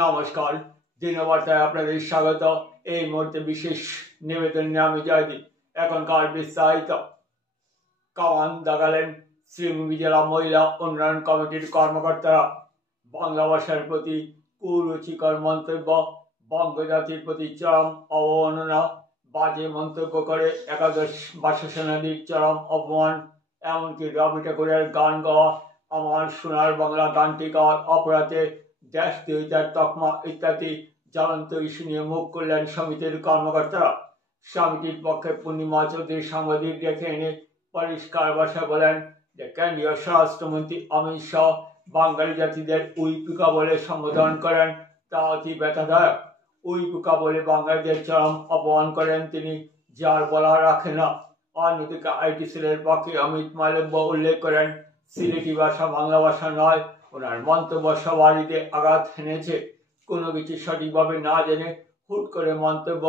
নমস্কার, দিনবার্তায় আপনাদের স্বাগত। এই মুহূর্তে বিশেষ নিবেদন নিয়ে আমি জয়দীপ। এখনকার বিস্তারিত। কামান দাগালেন শ্রীভূমি জেলা মহিলা উন্নয়ন কমিটির কর্মকর্তারা। বাংলা ভাষার প্রতি কুরুচিকর মন্তব্য, বঙ্গজাতির প্রতি চরম অবমাননা, বাজে মন্তব্য করে একাদশ ভাষা সেনানীর চরম অপমান, এমনকি রবি ঠাকুরের গান গাওয়া, আমার সোনার বাংলা গানটি গাওয়ার অপরাধে দেশদ্রোহিতার তকমা ইত্যাদি জ্বলন্ত ইস্যু নিয়ে মুখ করলেন সমিতির কর্মকর্তারা। সমিতির পক্ষে পূর্ণিমা চৌধুরী সাংবাদিক ডেকে এনে পরিষ্কার ভাষায় বলেন যে কেন্দ্রীয় স্বরাষ্ট্রমন্ত্রী অমিত শাহ বাঙালি জাতিদের উইপুকা বলে সম্বোধন করেন, তা অতি ব্যথাদায়ক। উইপুকা বলে বাঙালিদের চরম অপমান করেন তিনি, যার বলা রাখে না। অন্যদিকে আইটি সেলের পক্ষে অমিত মালব্য উল্লেখ করেন সিলেটি ভাষা বাংলা ভাষা নয়। ওনার মন্তব্য সবারই আঘাত হেনেছে। কোনো কিছু সঠিকভাবে না জেনে হুট করে মন্তব্য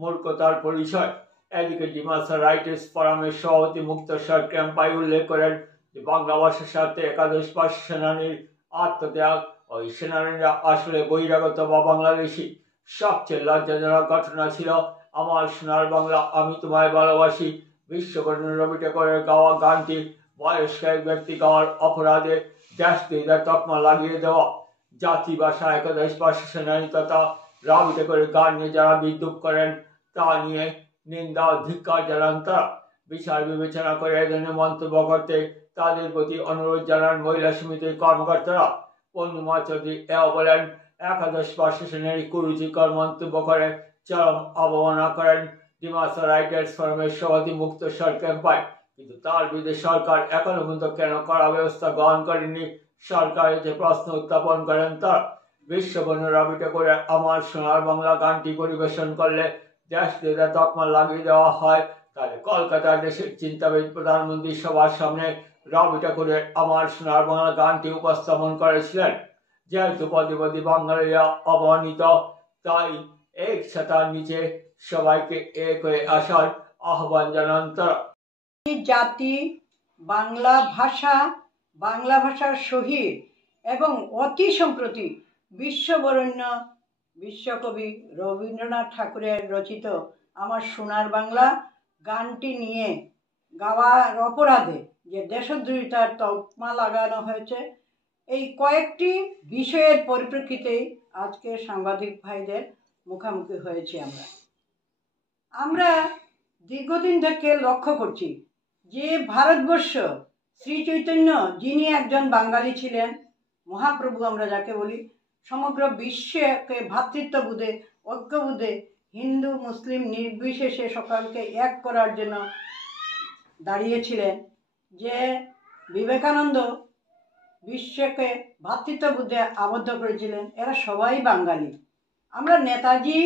মূর্খতার পরিচয়। এদিকে ডিমাসা রাইটার্স ফোরামের সভাপতি মুক্তেশ্বর ক্যাম্পাই উল্লেখ করেন যে বাংলা ভাষার সাথে একাদশ ভাষা সেনানীর আত্মত্যাগ, ওই সেনানীরা আসলে বহিরাগত বা বাংলাদেশি। সবচেয়ে লজ্জাজনক ঘটনা ছিল আমার সোনার বাংলা আমি তোমায় ভালোবাসি বিশ্বকর্মী রবি ঠাকুরের গাওয়া গানটি বয়স্ক এক ব্যক্তি গাওয়ার অপরাধে দেশদ্রোহিতার তকমা লাগিয়ে দেওয়া। জাতি ভাষা একাদশ ভাষা সেনানী তথা রবি ঠাকুরের গান নিয়ে যারা বিদ্রুপ করেন তা নিয়ে নিন্দা ধিক্কার জানান তারা। বিচার বিবেচনা করে এ ধরনের মন্তব্য করতে তাদের প্রতি অনুরোধ জানান মহিলা সমিতির কর্মকর্তারা। পূর্ণিমা চৌধুরী এও বলেন একাদশ ভাষা সেনানী কুরুচিকর মন্তব্য করে চরম অবমাননা করেন ডিমাসা রাইটার্স ফোরামের সভাপতি মুক্তেশ্বর ক্যাম্পাই। কিন্তু তার বিরুদ্ধে সরকার এখনো পর্যন্ত কেন কড়া ব্যবস্থা গ্রহণ করেনি সরকারের যে প্রশ্ন উত্থাপন করেন তার। বিশ্বকর্মী রবি ঠাকুরের আমার সোনার বাংলা গানটি পরিবেশন করলে দেশদ্রোহিতার তকমা লাগিয়ে দেওয়া হয়, তাহলে কলকাতার দেশের চিন্তাবিদ প্রধানমন্ত্রী সবার সামনে রবি ঠাকুরের আমার সোনার বাংলা গানটি উপস্থাপন করেছিলেন। যেহেতু প্রতিবাদী বাঙালিরা অবমানিত, তাই এক ছাতার নিচে সবাইকে এক হয়ে আসার আহ্বান জানান তারা। জাতি বাংলা ভাষার শহীদ এবং অতি সম্প্রতি বিশ্ববরেণ্য বিশ্বকবি রবীন্দ্রনাথ ঠাকুরের রচিত আমার সোনার বাংলা গানটি নিয়ে গাওয়ার অপরাধে যে দেশদ্রোহিতার তকমা লাগানো হয়েছে, এই কয়েকটি বিষয়ের পরিপ্রেক্ষিতেই আজকে সাংবাদিক ভাইদের মুখোমুখি হয়েছি। আমরা দীর্ঘদিন থেকে লক্ষ্য করছি যে ভারতবর্ষ শ্রী চৈতন্য যিনি একজন বাঙালি ছিলেন, মহাপ্রভু আমরা যাকে বলি, সমগ্র বিশ্বকে ভ্রাতৃত্ববোধে ঐক্যবোধে হিন্দু মুসলিম নির্বিশেষে সকলকে এক করার জন্য দাঁড়িয়েছিলেন। যে বিবেকানন্দ বিশ্বকে ভ্রাতৃত্ববোধে আবদ্ধ করেছিলেন, এরা সবাই বাঙালি। আমরা নেতাজি,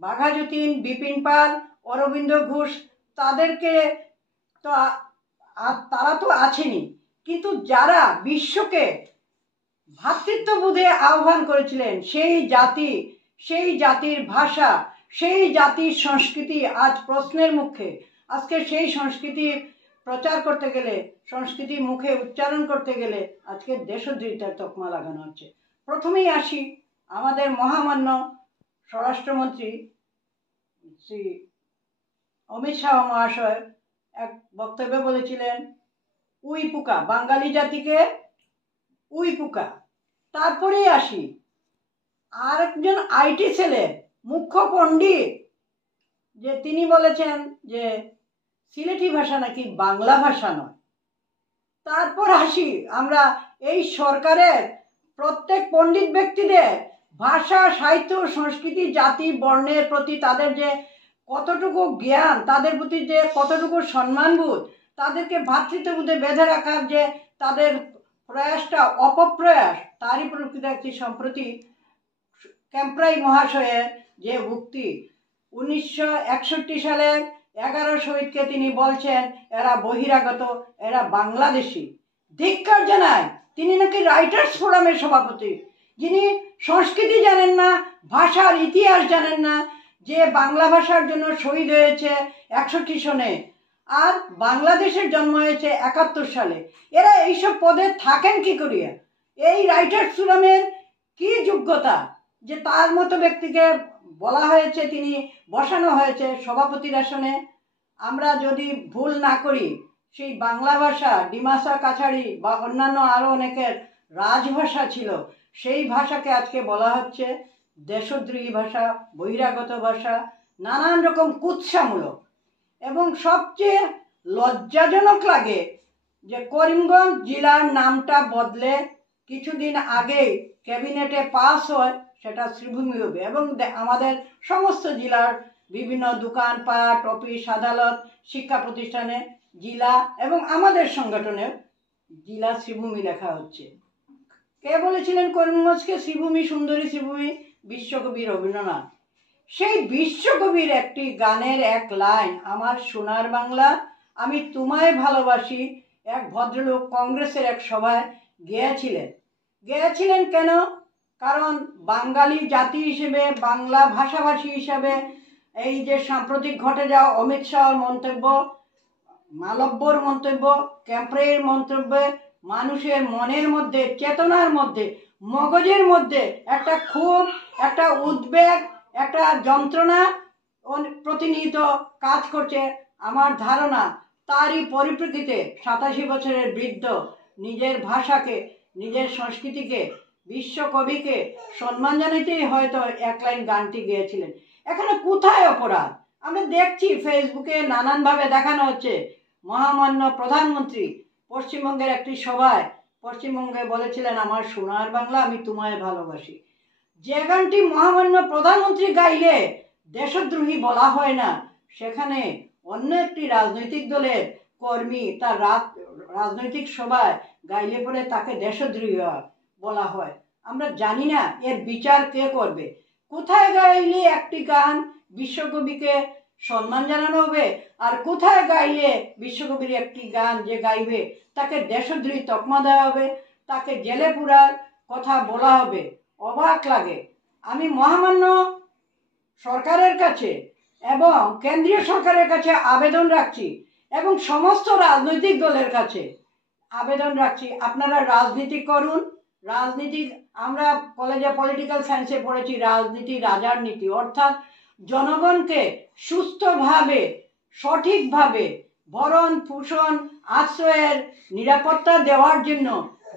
বাঘাযতীন, বিপিন পাল, অরবিন্দ ঘোষ তাদেরকে তো তারা তো আছেনই, কিন্তু যারা বিশ্বকে ভ্রাতৃত্ববোধে আহ্বান করেছিলেন, সেই জাতি, সেই জাতির ভাষা, সেই জাতির সংস্কৃতি আজ প্রশ্নের মুখে। আজকে সেই সংস্কৃতি প্রচার করতে গেলে, সংস্কৃতি মুখে উচ্চারণ করতে গেলে আজকে দেশদ্রোহিতার তকমা লাগানো হচ্ছে। প্রথমেই আসি আমাদের মহামান্য স্বরাষ্ট্রমন্ত্রী শ্রী অমিত শাহ মহাশয় এক বক্তব্যে বলেছিলেন উইপুকা, বাঙালি জাতিকে উইপুকা। তারপরেই আসি আর একজন আইটি সেলের মুখ্য পণ্ডিত, যে তিনি বলেছেন যে সিলেটি ভাষা নাকি বাংলা ভাষা নয়। তারপর আসি আমরা এই সরকারের প্রত্যেক পণ্ডিত ব্যক্তিদের ভাষা, সাহিত্য, সংস্কৃতি, জাতি, বর্ণের প্রতি তাদের যে কতটুকু জ্ঞান, তাদের প্রতি যে কতটুকু সম্মানবোধ, তাদেরকে ভ্রাতৃত্ববোধে বেঁধে রাখার যে তাদের প্রয়াসটা অপপ্রয়াস, তারই পরিপ্রেক্ষিতে একটি সম্প্রতি ক্যাম্পাই মহাশয়ের যে উক্তি 1961 সালের 11 শহীদকে তিনি বলছেন এরা বহিরাগত, এরা বাংলাদেশি। ধিক্কার জানায়। তিনি নাকি রাইটার্স ফোরামের সভাপতি, যিনি সংস্কৃতি জানেন না, ভাষার ইতিহাস জানেন না, যে বাংলা ভাষার জন্য শহীদ হয়েছে 61 সনে, আর বাংলাদেশের জন্ম হয়েছে 71 সালে। এরা এইসব পদে থাকেন কি করিয়া? এই রাইটার্স ফোরামের কি যোগ্যতা? যে তার মতো ব্যক্তিকে বলা হয়েছে, তিনি বসানো হয়েছে সভাপতির আসনে। আমরা যদি ভুল না করি, সেই বাংলা ভাষা ডিমাসা কাছাড়ি বা অন্যান্য আরও অনেকের রাজভাষা ছিল, সেই ভাষাকে আজকে বলা হচ্ছে দেশদ্রোহী ভাষা, বহিরাগত ভাষা, নানান রকম কুৎসামূলক। এবং সবচেয়ে লজ্জাজনক লাগে যে করিমগঞ্জ জেলার নামটা বদলে কিছুদিন আগেই ক্যাবিনেটে পাস হয় সেটা শ্রীভূমি হবে, এবং আমাদের সমস্ত জেলার বিভিন্ন দোকানপাট, অফিস আদালত, শিক্ষা প্রতিষ্ঠানে জেলা এবং আমাদের সংগঠনের জেলা শ্রীভূমি লেখা হচ্ছে। কে বলেছিলেন করিমগঞ্জকে শ্রীভূমি, সুন্দরী শ্রীভূমি? বিশ্বকবি রবীন্দ্রনাথ। সেই বিশ্বকবির একটি গানের এক লাইন, আমার সোনার বাংলা আমি তোমায় ভালোবাসি, এক ভদ্রলোক কংগ্রেসের এক সভায় গেয়েছিলেন কেন? কারণ বাঙালি জাতি হিসেবে, বাংলা ভাষাভাষী হিসাবে এই যে সাম্প্রতিক ঘটে যাওয়া অমিত শাহর মন্তব্য, মালব্যর মন্তব্য, ক্যাম্পের মন্তব্যে মানুষের মনের মধ্যে, চেতনার মধ্যে, মগজের মধ্যে একটা ক্ষোভ, একটা উদ্বেগ, একটা যন্ত্রণা প্রতিনিয়ত কাজ করছে। আমার ধারণা তারই পরিপ্রেক্ষিতে 87 বছরের বৃদ্ধ নিজের ভাষাকে, নিজের সংস্কৃতিকে, বিশ্বকবিকে সম্মান জানাতেই হয়তো এক লাইন গানটি গেয়েছিলেন। এখানে কোথায় অপরাধ? আমরা দেখছি ফেসবুকে নানানভাবে দেখানো হচ্ছে। মহামান্য প্রধানমন্ত্রী পশ্চিমবঙ্গের একটি সভায় পশ্চিমবঙ্গে বলেছিলেন, আমার সোনার বাংলা আমি তোমায় ভালোবাসি। যে গানটি মহামান্য প্রধানমন্ত্রী গাইলে দেশদ্রোহী বলা হয় না, সেখানে অন্য একটি রাজনৈতিক দলের কর্মী তার রাজনৈতিক সভায় গাইলে পরে তাকে দেশদ্রোহী বলা হয়। আমরা জানি না এর বিচার কে করবে। কোথায় গাইলে একটি গান বিশ্বকবিকে সম্মান জানানো হবে, আর কোথায় গাইলে বিশ্বকবির একটি গান যে গাইবে তাকে দেশদ্রোহী তকমা দেওয়া হবে, তাকে জেলে পুরার কথা বলা হবে? অবাক লাগে। আমি মহামান্য সরকারের কাছে এবং কেন্দ্রীয় সরকারের কাছে আবেদন রাখছি, এবং সমস্ত রাজনৈতিক দলের কাছে আবেদন রাখছি, আপনারা রাজনীতি করুন। রাজনীতি, আমরা কলেজে পলিটিক্যাল সায়েন্সে পড়েছি, রাজনীতি রাজার নীতি, অর্থাৎ জনগণকে সুস্থভাবে, সঠিকভাবে ভরণ পোষণ, আশ্রয়ের নিরাপত্তা দেওয়ার জন্য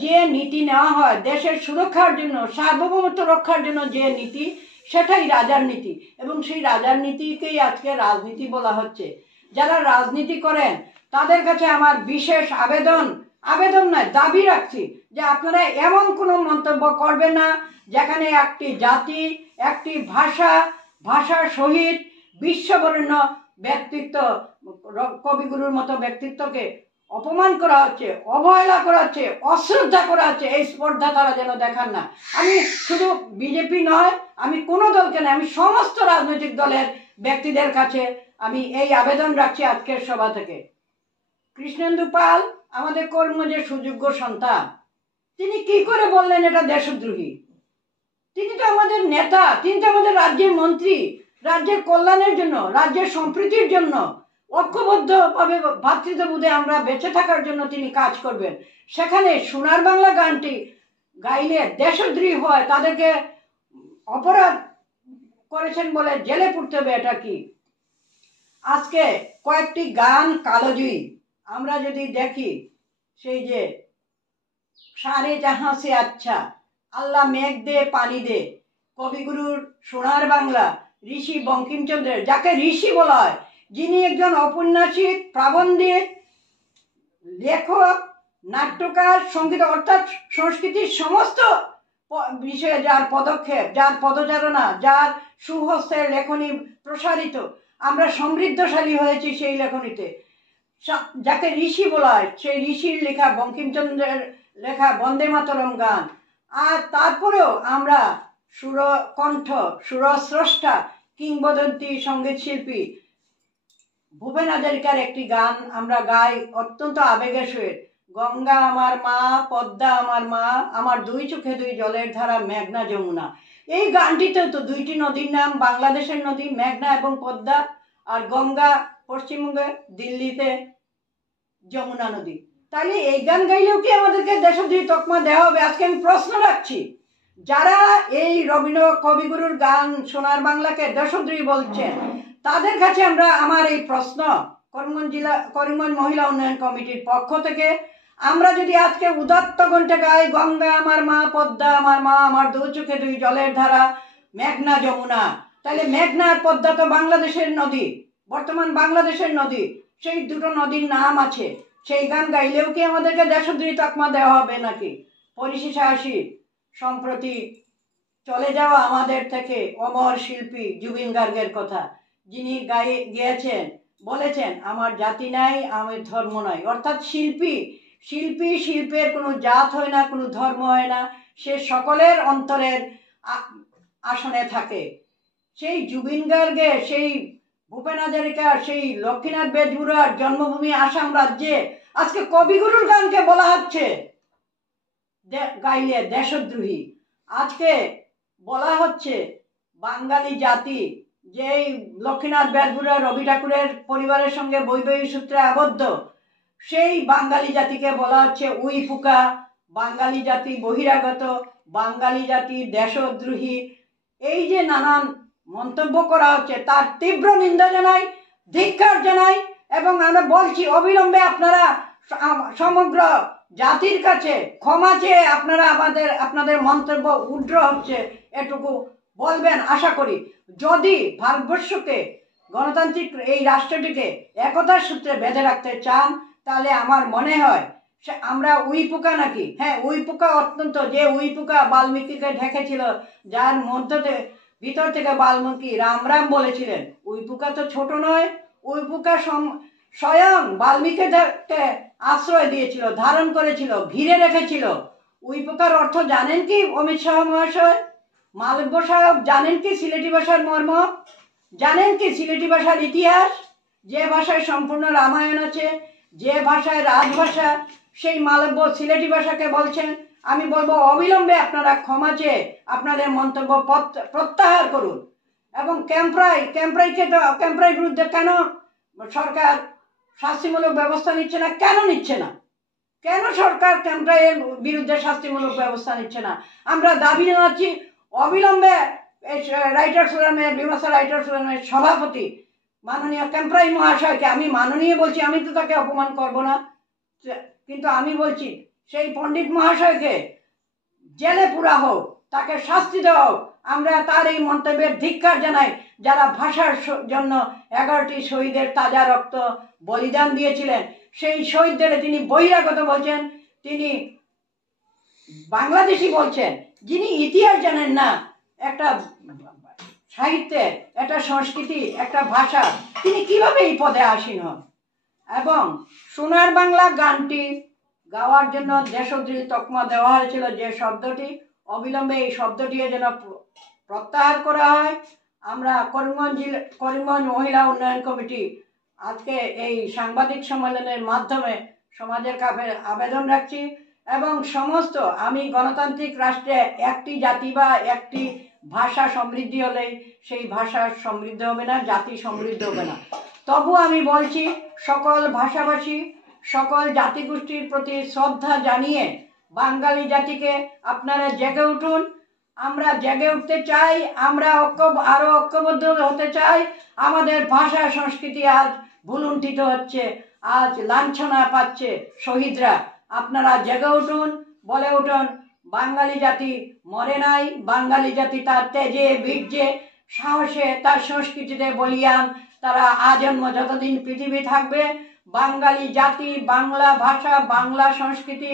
যে নীতি নেওয়া হয়, দেশের সুরক্ষার জন্য, সার্বভৌমত্ব রক্ষার জন্য যে নীতি, সেটাই রাজার নীতি। এবং সেই রাজার নীতিকেই আজকে রাজনীতি বলা হচ্ছে। যারা রাজনীতি করেন তাদের কাছে আমার বিশেষ আবেদন নয়, দাবি রাখছি যে আপনারা এমন কোনো মন্তব্য করবেন না যেখানে একটি জাতি, একটি ভাষার সহিত বিশ্ববরেণ্য ব্যক্তিত্ব, কবিগুরুর মতো ব্যক্তিত্বকে অপমান করা হচ্ছে, অবহেলা করা হচ্ছে, অশ্রদ্ধা করা হচ্ছে। এই স্পর্ধা তারা যেন দেখান না। আমি শুধু বিজেপি নয়, আমি কোনো দলকে নয়, আমি সমস্ত রাজনৈতিক দলের ব্যক্তিদের কাছে আমি এই আবেদন রাখছি আজকের সভা থেকে। কৃষ্ণেন্দু পাল আমাদের কর্মজের সুযোগ্য সন্তান, তিনি কি করে বললেন এটা দেশদ্রোহী? তিনি তো আমাদের নেতা, তিনি তো আমাদের রাজ্যের মন্ত্রী, রাজ্যের কল্যাণের জন্য, রাজ্যের সম্প্রীতির জন্য, ঐক্যবদ্ধভাবে ভ্রাতৃত্ববোধে আমরা বেঁচে থাকার জন্য তিনি কাজ করবেন। সেখানে সোনার বাংলা গানটি গাইলে দেশদ্রোহী হয়, তাদেরকে অপরাধ করেছেন বলে জেলে পুরতে হবে, এটা কি? আজকে কয়েকটি গান কালোজয়ী আমরা যদি দেখি, সেই যে সারে জাহাঁ সে আচ্ছা, আল্লাহ মেঘ দে পানি দে, কবিগুরুর সোনার বাংলা, ঋষি বঙ্কিমচন্দ্রের, যাকে ঋষি বলা হয়, যিনি একজন ঔপন্যাসিক, প্রাবন্ধিক, লেখক, নাট্যকার, সঙ্গীত, অর্থাৎ সংস্কৃতির সমস্ত বিষয়ে যার পদক্ষেপ, যার পদচারণা, যার সুহস্তের লেখনী প্রসারিত, আমরা সমৃদ্ধশালী হয়েছি সেই লেখনীতে। যাকে ঋষি বলা হয়, সেই ঋষির লেখা, বঙ্কিমচন্দ্রের লেখা বন্দে মাতরম গান। আর তারপরেও আমরা সুরস্রষ্টা, কিংবদন্তি সঙ্গীত শিল্পী ভূপেন হাজারিকার একটি গান আমরা গাই অত্যন্ত আবেগের সহিত, গঙ্গা আমার মা, পদ্মা আমার মা, আমার দুই চোখে দুই জলের ধারা, মেঘনা যমুনা। এই গানটিতে তো দুইটি নদীর নাম, বাংলাদেশের নদী মেঘনা এবং পদ্মা, আর গঙ্গা পশ্চিমবঙ্গে দিল্লিতে যমুনা নদী। তাহলে এই গান গাইলেও কি আমাদেরকে দেশদ্রোহী তকমা দেওয়া হবে? আজকে আমি প্রশ্ন রাখছি যারা এই রবীন্দ্র কবিগুরুর গান সোনার বাংলাকে দেশদ্রোহী বলছেন, তাদের কাছে আমার এই প্রশ্ন করিমগঞ্জ মহিলা উন্নয়ন কমিটির পক্ষ থেকে, আমরা যদি আজকে উদাত্ত কণ্ঠে গাই গঙ্গা আমার মা, পদ্মা আমার মা, আমার দু চোখে দুই জলের ধারা, মেঘনা যমুনা, তাহলে মেঘনা আর পদ্মা তো বাংলাদেশের নদী, বর্তমান বাংলাদেশের নদী, সেই দুটো নদীর নাম আছে। সেই গান গাইলেও কি আমাদেরকে দেশদ্রোহী তকমা দেওয়া হবে নাকি? পরিশেষে আসি সম্প্রতি চলে যাওয়া আমাদের থেকে অমর শিল্পী জুবিন গার্গের কথা, যিনি গেয়েছেন, বলেছেন আমার জাতি নাই, আমার ধর্ম নাই। অর্থাৎ শিল্পের কোনো জাত হয় না, কোনো ধর্ম হয় না, সে সকলের অন্তরের আসনে থাকে। সেই জুবিন গার্গে, সেই ভূপেন হাজারিকা, সেই লক্ষ্মীনাথ বেজবরুয়ার জন্মভূমি আসাম রাজ্যে আজকে কবিগুরুর গানকে বলা হচ্ছে গাইলে দেশদ্রোহী। আজকে বলা হচ্ছে বাঙালি জাতি, যেই লক্ষ্মীনাথ বেজবরুয়া রবি ঠাকুরের পরিবারের সঙ্গে বৈবাহিক সূত্রে আবদ্ধ, সেই বাঙালি জাতিকে বলা হচ্ছে উই ফুকা, বাঙালি জাতি বহিরাগত, বাঙালি জাতি দেশদ্রোহী। এই যে নানান মন্তব্য করা হচ্ছে, তার তীব্র নিন্দা জানাই, ধিক্কার জানাই, এবং আমরা বলছি অবিলম্বে আপনারা সমগ্র জাতির কাছে ক্ষমা চেয়ে আপনাদের মন্তব্য উগ্র হচ্ছে এটুকু বলবেন আশা করি। যদি ভারতবর্ষকে, গণতান্ত্রিক এই রাষ্ট্রটিকে একতার সূত্রে বেঁধে রাখতে চান, তাহলে আমার মনে হয় আমরা উই পোকা নাকি? হ্যাঁ, উই পোকা অত্যন্ত, যে উই পোকা বাল্মীকিকে ঢেকেছিল, যার ভিতর থেকে বাল্মীকি রাম রাম বলেছিলেন, উই পোকা তো ছোট নয়। উই পোকা স্বয়ং বাল্মীকিকে আশ্রয় দিয়েছিল, ধারণ করেছিল, ঘিরে রেখেছিল। উই পোকার অর্থ জানেন কি অমিত শাহ মহাশয়? মালব্য সাহেব জানেন কি সিলেটি ভাষার মর্ম? জানেন কি সিলেটি ভাষার ইতিহাস? যে ভাষায় সম্পূর্ণ রামায়ণ আছে, যে ভাষায় রাজভাষা, সেই মালব্য সিলেটি ভাষাকে বলছেন। আমি বলবো অবিলম্বে আপনারা ক্ষমা চেয়ে আপনাদের মন্তব্য প্রত্যাহার করুন। এবং ক্যাম্প্রাই বিরুদ্ধে কেন সরকার শাস্তিমূলক ব্যবস্থা নিচ্ছে না? কেন সরকার ক্যাম্প্রাইয়ের বিরুদ্ধে শাস্তিমূলক ব্যবস্থা নিচ্ছে না? আমরা দাবি জানাচ্ছি অবিলম্বে রাইটার্স ফোরামের, বিমর্ষা রাইটার্স ফোরামের সভাপতি মাননীয় ক্যাম্প্রাই মহাশয়কে, আমি মাননীয় বলছি, আমি তো তাকে অপমান করব না, কিন্তু আমি বলছি সেই পণ্ডিত মহাশয়কে জেলে পুরা হোক, তাকে শাস্তি দেওয়া হোক। আমরা তার এই মন্তব্যের ধিক্কার জানাই। যারা ভাষার জন্য 11টি শহীদের তাজা রক্ত বলিদান দিয়েছিলেন, সেই শহীদদের তিনি বহিরাগত বলছেন, তিনি বাংলাদেশি বলছেন। যিনি ইতিহাস জানেন না, একটা সাহিত্যের, একটা সংস্কৃতি, একটা ভাষা, তিনি কিভাবে এই পদে আসীন হন? এবং সোনার বাংলা গানটি গাওয়ার জন্য দেশদ্রোহী তকমা দেওয়া হয়েছিল, যে শব্দটি, অবিলম্বে এই শব্দটি যেন প্রত্যাহার করা হয়। আমরা করিমগঞ্জ মহিলা উন্নয়ন কমিটি আজকে এই সাংবাদিক সম্মেলনের মাধ্যমে সমাজের কাছে আবেদন রাখছি, এবং সমস্ত, আমি গণতান্ত্রিক রাষ্ট্রে একটি জাতি বা একটি ভাষা সমৃদ্ধি হলেই সেই ভাষা সমৃদ্ধ হবে না, জাতি সমৃদ্ধ হবে না। তবু আমি বলছি সকল ভাষাভাষী, সকল জাতিগোষ্ঠীর প্রতি শ্রদ্ধা জানিয়ে বাঙালি জাতিকে আপনারা জেগে উঠুন। আমরা জেগে উঠতে চাই, আমরা আরো ঐক্যবদ্ধ হতে চাই। আমাদের ভাষা সংস্কৃতি আজ ভুলুণ্ঠিত হচ্ছে, আজ লাঞ্ছনা পাচ্ছে শহীদরা। আপনারা জেগে উঠুন, বলে উঠুন বাঙালি জাতি মরে নাই, বাঙালি জাতি তার তেজে, বীর্যে, সাহসে, তার সংস্কৃতিতে বলিয়ান, তারা আজন্ম যতদিন পৃথিবী থাকবে। বাঙালি জাতি, বাংলা ভাষা, বাংলা সংস্কৃতি,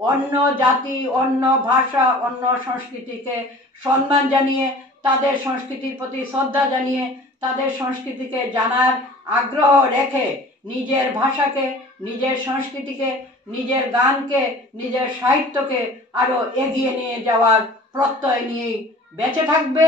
অন্য জাতি, অন্য ভাষা, অন্য সংস্কৃতিকে সম্মান জানিয়ে, তাদের সংস্কৃতির প্রতি শ্রদ্ধা জানিয়ে, তাদের সংস্কৃতিকে জানার আগ্রহ রেখে নিজের ভাষাকে, নিজের সংস্কৃতিকে, নিজের গানকে, নিজের সাহিত্যকে আরো এগিয়ে নিয়ে যাওয়ার প্রত্যয় নিয়েই বেঁচে থাকবে।